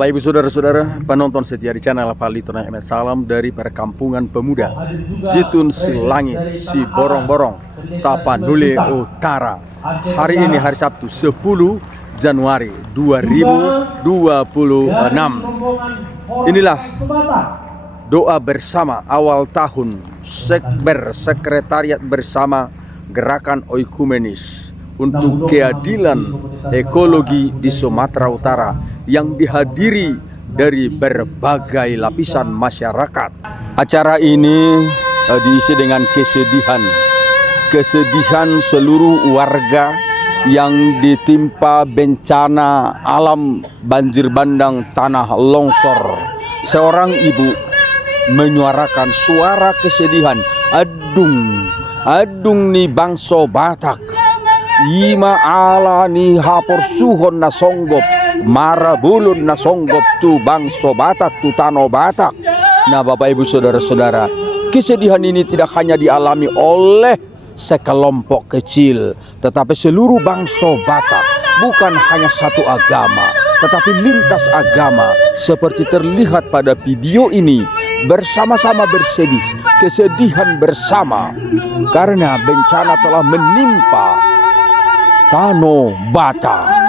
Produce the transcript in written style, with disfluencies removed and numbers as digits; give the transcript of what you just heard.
Bapak Ibu Saudara-saudara penonton setia di channel Palito Emet, salam dari perkampungan pemuda Jitun Silangit, Si Borong-Borong, Tapanuli Utara. Hari ini hari Sabtu 10 Januari 2026. Inilah doa bersama awal tahun Sekretariat Bersama Gerakan Oikumenis untuk keadilan ekologi di Sumatera Utara yang dihadiri dari berbagai lapisan masyarakat. Acara ini diisi dengan kesedihan seluruh warga yang ditimpa bencana alam banjir bandang tanah longsor. Seorang ibu menyuarakan suara kesedihan, adung ni bangso Batak, ima ala ni hapor suhon na songgop, marabulun na songgop tu bangso Batak, tu tano Batak. Nah Bapak Ibu Saudara-saudara, kesedihan ini tidak hanya dialami oleh sekelompok kecil, tetapi seluruh bangsa Batak, bukan hanya satu agama, tetapi lintas agama, seperti terlihat pada video ini, bersama-sama bersedih, kesedihan bersama karena bencana telah menimpa Tano Batak.